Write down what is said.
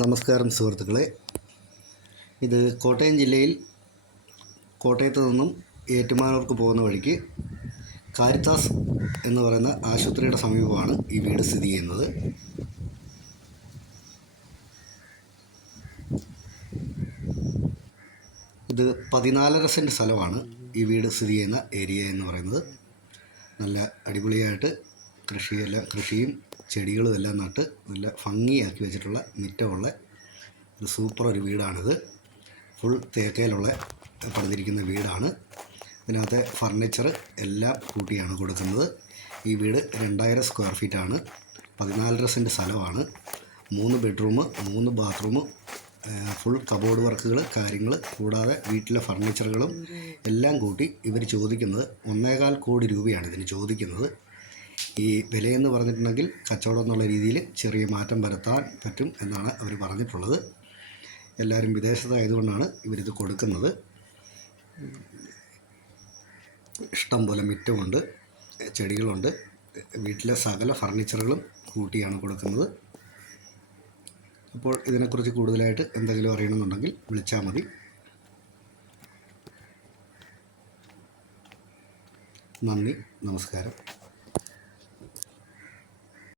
നമസ്കാരം സുഹൃത്തുക്കളെ. ഇത് കോട്ടയം ജില്ലയിൽ കോട്ടയത്ത് നിന്നും ഏറ്റുമാനൂർക്ക് പോകുന്ന വഴിക്ക് കാരിത്താസ് എന്ന് പറയുന്ന ആശുപത്രിയുടെ സമീപമാണ് ഈ വീട് സ്ഥിതി ചെയ്യുന്നത്. ഇത് പതിനാലര സെന്റ് സ്ഥലമാണ് ഈ വീട് സ്ഥിതി ചെയ്യുന്ന ഏരിയ എന്ന് പറയുന്നത്. നല്ല അടിപൊളിയായിട്ട് കൃഷിയെല്ലാം കൃഷിയും ചെടികളും എല്ലാം നട്ട് നല്ല ഭംഗിയാക്കി വെച്ചിട്ടുള്ള മുറ്റമുള്ള ഒരു സൂപ്പർ ഒരു വീടാണിത്. ഫുൾ തേക്കയിലുള്ള പണിതിരിക്കുന്ന വീടാണ്. ഇതിനകത്തെ ഫർണിച്ചർ എല്ലാം കൂട്ടിയാണ് കൊടുക്കുന്നത്. ഈ വീട് രണ്ടായിരം സ്ക്വയർ ഫീറ്റാണ് പതിനാലര സെന്റ് സ്ഥലമാണ്. മൂന്ന് ബെഡ്റൂം മൂന്ന് ബാത്റൂം ഫുൾ കബോർഡ് വർക്കുകൾ കാര്യങ്ങൾ കൂടാതെ വീട്ടിലെ ഫർണിച്ചറുകളും എല്ലാം കൂട്ടി ഇവർ ചോദിക്കുന്നത് ഒന്നേകാൽ കോടി രൂപയാണ് ഇതിന് ചോദിക്കുന്നത്. ഈ വിലയെന്ന് പറഞ്ഞിട്ടുണ്ടെങ്കിൽ കച്ചവടം എന്നുള്ള രീതിയിൽ ചെറിയ മാറ്റം വരുത്താൻ പറ്റും എന്നാണ് അവർ പറഞ്ഞിട്ടുള്ളത്. എല്ലാവരും വിദേശത്തായതുകൊണ്ടാണ് ഇവരിത് കൊടുക്കുന്നത്. ഇഷ്ടം പോലെ മിറ്റമുണ്ട് ചെടികളുണ്ട്. വീട്ടിലെ സകല ഫർണിച്ചറുകളും കൂട്ടിയാണ് കൊടുക്കുന്നത്. അപ്പോൾ ഇതിനെക്കുറിച്ച് കൂടുതലായിട്ട് എന്തെങ്കിലും അറിയണമെന്നുണ്ടെങ്കിൽ വിളിച്ചാൽ മതി. നന്ദി നമസ്കാരം.